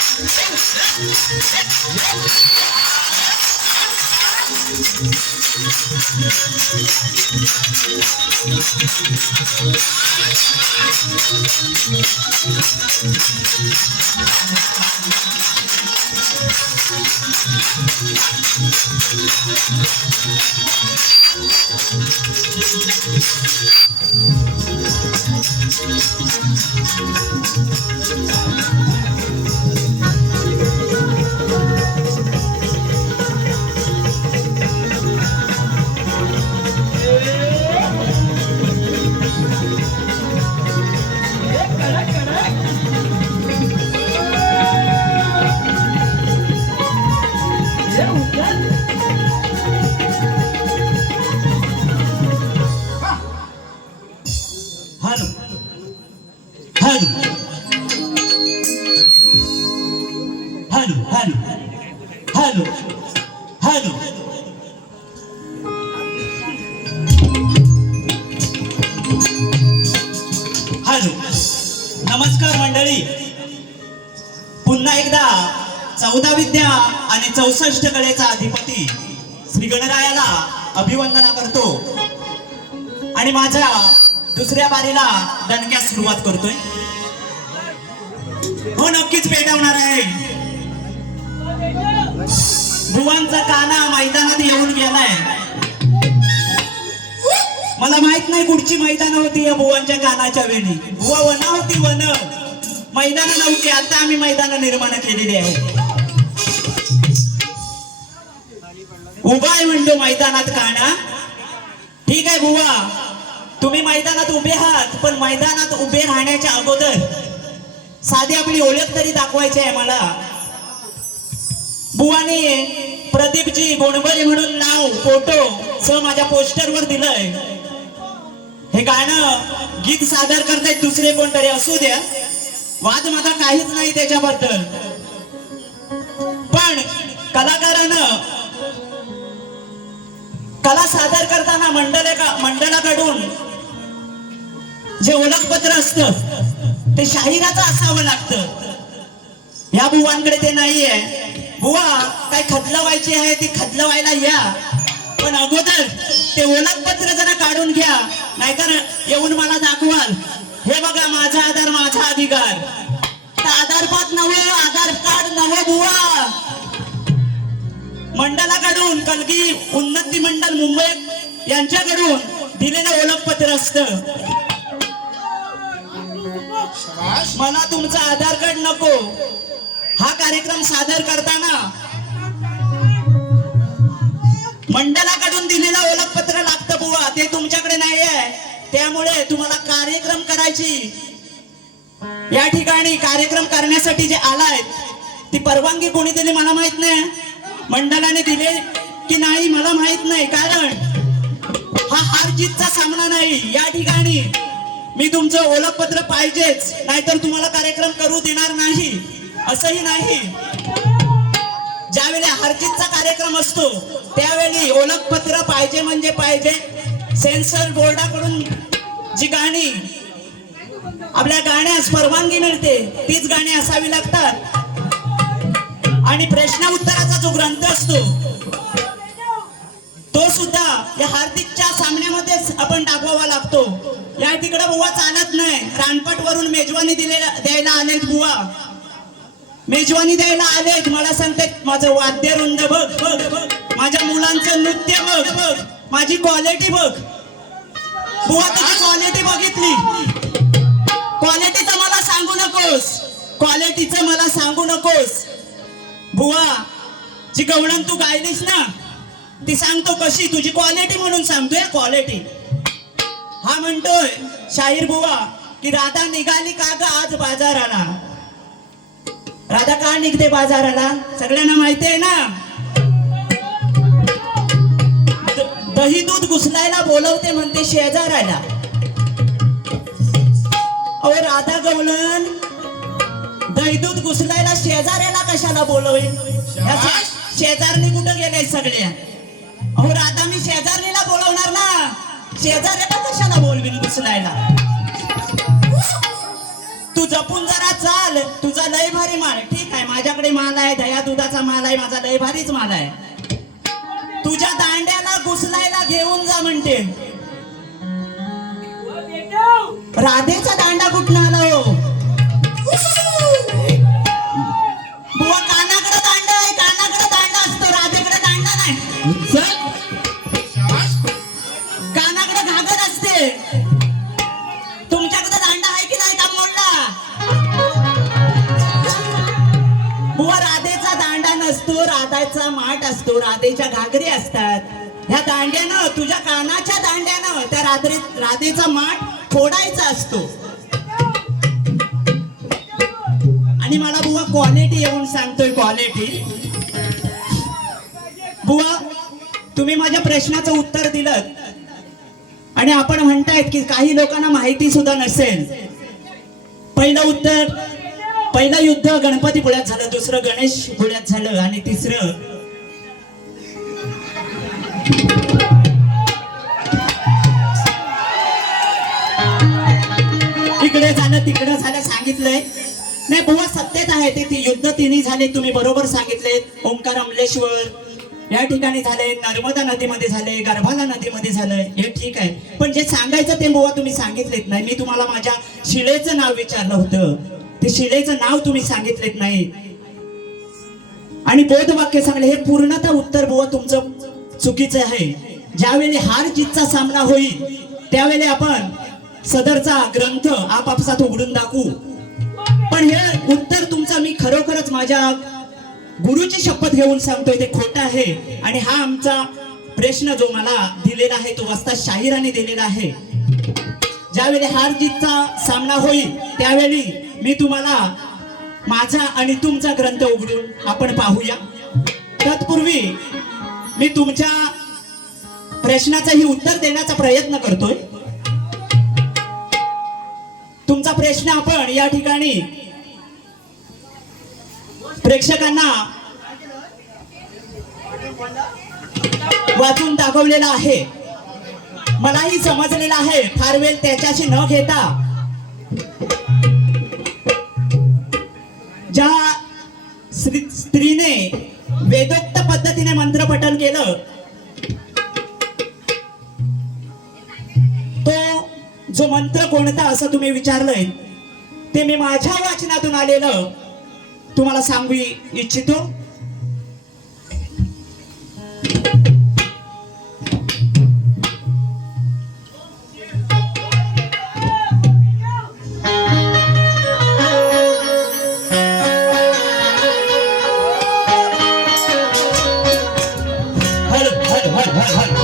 Hello thank you hello hello hello hello hello नमस्कार मंडळी. पुन्हा एकदा चौदा विद्या आणि चौसष्ट कलेचा अधिपती श्री गणरायाला अभिवंदना करतो. आणि माझ्या दुसऱ्या बारीला दणक्यास सुरुवात करतोय. हो नक्कीच पेटवणार आहे. भुवांचा काना मैदानात येऊन गेलाय. मला माहीत नाही कुठची मैदान होती या भुवांच्या कानाच्या वेळी बुवा वन होती वन मैदान नव्हती आता आम्ही मैदान निर्माण केलेली आहे. उभा आहे म्हणतो मैदानात काना. ठीक आहे बुवा. तुम्ही मैदानात उभे आहात पण मैदानात उभे राहण्याच्या अगोदर साधी आपली ओळख तरी दाखवायची आहे मला. बुवाने प्रदीपजी गोणबरे म्हणून नाव फोटो सह माझ्या पोस्टरवर दिलंय. हे गाणं गीत सादर करतायत दुसरे कोणतरी असू द्या. वाद माझा काहीच नाही त्याच्याबद्दल. पण कलाकारानं कला सादर करताना मंडळा मंडळाकडून जे ओळखपत्र असतं ते शाहिराचं असावं लागतं. या बुवांकडे ते नाहीये. बुवा काय खदलवायची आहे ती खदलवायला या. पण अगोदर ते ओळखपत्र जरा काढून घ्या. नाहीतर येऊन मला दाखवाल. हे बघा माझा आधार माझा अधिकार. तर आधारपात नवं आधार कार्ड नवं बुवा. मंडळाकडून कलगी उन्नती मंडळ मुंबई यांच्याकडून दिलेलं ओळखपत्र असतं. मला तुमचं आधार कार्ड नको. कार्यक्रम सादर करताना मंडळाकडून दिलेलं ओळखपत्र लागतं बुवा ते तुमच्याकडे नाही आहे त्यामुळे तुम्हाला कार्यक्रम करायची या ठिकाणी कार्यक्रम करण्यासाठी जे आलाय ती परवानगी कोणी दिली मला माहीत नाही. मंडळाने दिले की नाही मला माहीत नाही कारण हा हार जीतचा सामना नाही. या ठिकाणी मी तुमचं ओळखपत्र पाहिजेच नाहीतर तुम्हाला कार्यक्रम करू देणार नाही. असंही नाही. ज्यावेळी हारजीतचा कार्यक्रम असतो त्यावेळी ओळखपत्र पाहिजे म्हणजे पाहिजे. सेन्सर बोर्डाकडून जी गाणी आपल्या गाण्यास परवानगी मिळते तीच गाणी असावी लागतात. आणि प्रश्न उत्तराचा जो ग्रंथ असतो तो सुद्धा या हार्दिकच्या सामन्यामध्येच आपण दाखवावा लागतो. या तिकडे बुवा चालत नाही. रानपट वरून मेजवानी दिलेला द्यायला आलेत बुवा. मेजवानी द्यायला आलेत मला सांगते माझं वाद्य रुंद बघ बघ बघ. माझ्या मुलांचं नृत्य बघ बघ. माझी क्वालिटी बघ. बुवा तुझी क्वालिटी बघितली. क्वालिटीचं मला सांगू नकोस. क्वालिटीचं मला सांगू नकोस. बुवा जी गवळण तू गायलीस ना ती सांगतो कशी? तुझी क्वालिटी म्हणून सांगतोय क्वालिटी हा म्हणतोय शाहीर बुवा की राधा निघाली का ग आज बाजाराला? राधा का निघते बाजाराला. सगळ्यांना माहिती आहे ना? दही दूध घुसलायला बोलवते म्हणते शेजाराला. अहो राधा गवळण दही दूध घुसलायला शेजाऱ्याला कशाला बोलवेल शेजारणी शेजारनी कुठं गेले सगळ्या अहो राधा मी शेजारणीला बोलवणार ना. शेजाऱ्याला कशाला बोलवेल घुसलायला? तू जपून जरा चाल. तुझा लय भारी माल ठीक आहे माझ्याकडे माल आहे दया दुधाचा माल आहे माझा लय भारीच माल आहे. तुझ्या दांड्याला घुसलायला घेऊन जा म्हणते. राधेचा दांडा कुठला आला हो? राधा नसतो राधाचा माठ असतो राधेच्या घागरी असतात. ह्या दांड्यानं तुझ्या कानाच्या दांड्यानं त्या राधे राधेचा माठ फोडायचा असतो. आणि मला बुवा क्वालिटी येऊन सांगतोय क्वालिटी बुवा तुम्ही माझ्या प्रश्नाचं उत्तर दिलं आणि आपण म्हणतायत की काही लोकांना माहिती सुद्धा नसेल. पहिलं उत्तर पहिलं युद्ध गणपतीपुळ्यात झालं दुसरं गणेश पुळ्यात झालं आणि तिसरं इकडे झालं तिकडे झालं सांगितलंय. नाही बुवा सत्तेत आहे ते ती युद्ध तिन्ही झाले तुम्ही बरोबर सांगितले. ओंकार अमलेश्वर या ठिकाणी झाले नर्मदा नदीमध्ये झाले गर्भाला नदीमध्ये झालंय हे ठीक आहे. पण जे सांगायचं ते बुवा तुम्ही सांगितलेत नाही. मी तुम्हाला माझ्या शिळेचं नाव विचारलं होतं. ते शिलेचं नाव तुम्ही सांगितलेत नाही. आणि बोध वाक्य सांगले हे पूर्णतः उत्तर बुवा तुमचं चुकीचं आहे. ज्यावेळी हार जीतचा सामना होईल त्यावेळी आपण सदरचा ग्रंथ आपापसात उघडून दाखवू. पण हे उत्तर तुमचं मी खरोखरच माझ्या गुरुची शपथ घेऊन सांगतोय ते खोटं आहे. आणि हा आमचा प्रश्न जो मला दिलेला आहे तो वस्ता शाहिराने दिलेला आहे. ज्यावेळी हार जीतचा सामना होईल त्यावेळी मी तुम्हाला माझा आणि तुमचा ग्रंथ उघडून आपण पाहूया. तत्पूर्वी मी तुमच्या प्रश्नाचंही उत्तर देण्याचा प्रयत्न करतोय. तुमचा प्रश्न आपण या ठिकाणी प्रेक्षकांना वाचून दाखवलेला आहे. मलाही समजलेला आहे. फार वेळ त्याच्याशी न घेता स्त्रीने वेदोक्त पद्धतीने मंत्रपठन केलं. तो जो मंत्र कोणता असं तुम्ही विचारलंय ते मी माझ्या वाचनातून आलेलं तुम्हाला सांगू इच्छितो. हर हर हर हर हर